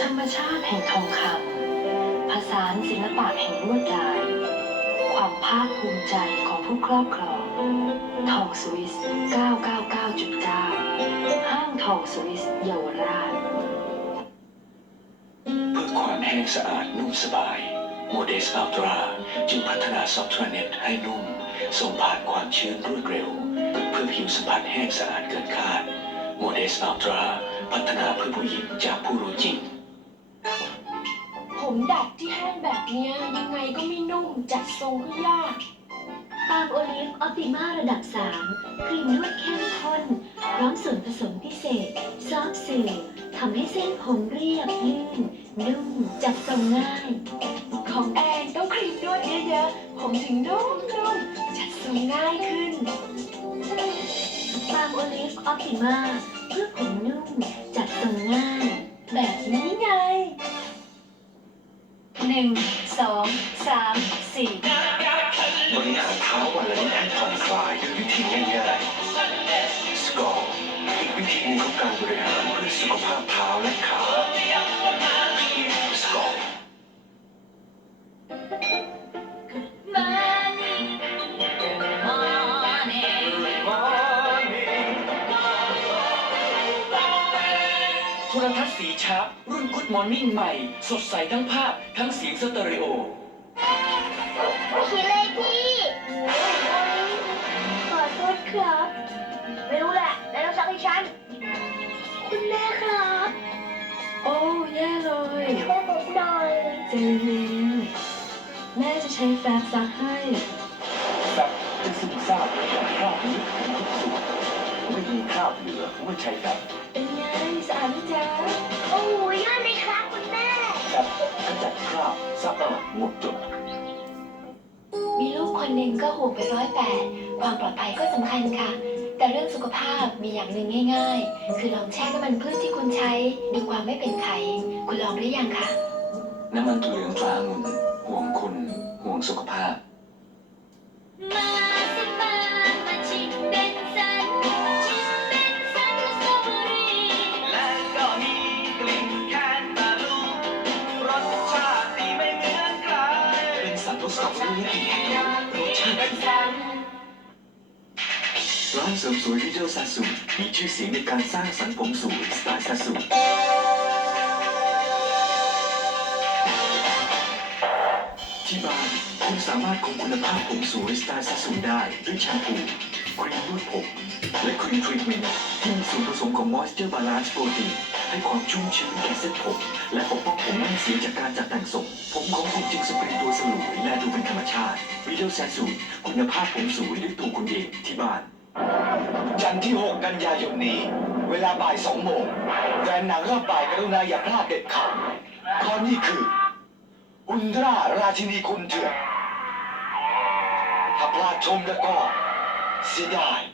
ธรรมชาติแห่งทองคำผสานศิลปะแห่งลวดลาย ความภาคภูมิใจของผู้ครอบครอง ทองสวิส 999.9 ห้างทองสวิสเยาวราช เพื่อความแห้งสะอาดนุ่มสบาย โมเดสอัลตราจึงพัฒนาซอฟต์แวร์เน็ตให้นุ่ม ส่งผ่านความชื้นรวดเร็ว เพื่อผิวสัมผัสแห้งสะอาดเกินคาด โมเดสอัลตราพัฒนาเพื่อผู้หญิงจากผู้รู้จริง ผมดัดที่แห้งแบบเนี้ยยังไงก็ไม่นุ่ม จัดทรงก็ยากปาล์มโอลิฟออปติมาระดับ 3 ครีมนวดเข้มข้นพร้อมส่วนผสมพิเศษ ซอฟต์ซิลทำให้เส้นผมเรียบลื่น นุ่ม จับทรงง่าย ของแอนต้องครีมนวดเยอะๆ ผมถึงนุ่มๆจัดทรงง่ายขึ้นปาล์มโอลิฟออปติมาเพื่อผมนุ่ม จัดทรงง่าย แบบนี้ไงหนึ่งสองสามสี่บริหารเท้าวันละนิดให้ผ่อนคลายด้วยวิธีง่ายๆสกอร์อีกวิธีหนึงของการบริหารเพื่อสุขภาพ โทรทัศน์สีชาร์ปรุ่น Good Morning ใหม่ สดใสทั้งภาพทั้งเสียงสเตอริโอขี่เลยพี่ขอโทษครับ ไม่รู้แหละแล้วต้องซักให้ฉัน คุณแม่ครับโอ้แย่เลยช่วยผมหน่อย ใจเย็นแม่จะใช้แฟบซักให้แบบจะซึมซาบจากคราบลึกถึงทุกส่วนไม่มีคราบเหลือเมื่อใช้แบบเป็นไงสะอาดไหมจ๊ะโอ้ยยอดเลยครับคุณแม่แบบขจัดคราบสะอาดหมดจดมีลูกคนหนึ่งก็ห่วงไปร้อยแปดความปลอดภัยก็สำคัญค่ะ แต่เรื่องสุขภาพมีอย่างหนึ่งง่าย ๆ คือลองแช่น้ำมันพืชที่คุณใช้ดูความไม่เป็นไข คุณลองหรือยังคะน้ำมันถั่วเหลืองตราองุ่นห่วงคุณห่วงสุขภาพ เป็นนทดสอบรู้วิธีแห่งรสชาติเป็นสันร้านเสริมสวยที่เดลซาสุมีชื่อเสียงในการสร้างสรรค์ผมสวยสไตล์ซาสุที่บ้านคุณสามารถคงคุณภาพผมสวยสไตล์ซาสุได้ด้วยแชมพู ครีมนวดผม และครีมทรีทเมนต์ที่มีส่วนผสมของ Moisture Balance Protein ให้ความชุ่มชื้นแก่เส้นผม และปกป้องผมไม่เสียจากการจัดแต่งทรงผมของคุณจึงสปริงตัวสลวยและดูเป็นธรรมชาติวิเดลซาสุคุณภาพผมสวยด้วยตัวคุณเองที่บ้าน จันทร์ที่ 6 กันยายนนี้ เวลาบ่าย2โมงแฟนหนังรอบบ่ายกรุณาอย่าพลาดเด็ดขาดเพราะนี่คือ อุลตราราชินีคุณเถื่อนถ้าพลาดชมแล้วก็ Zidane.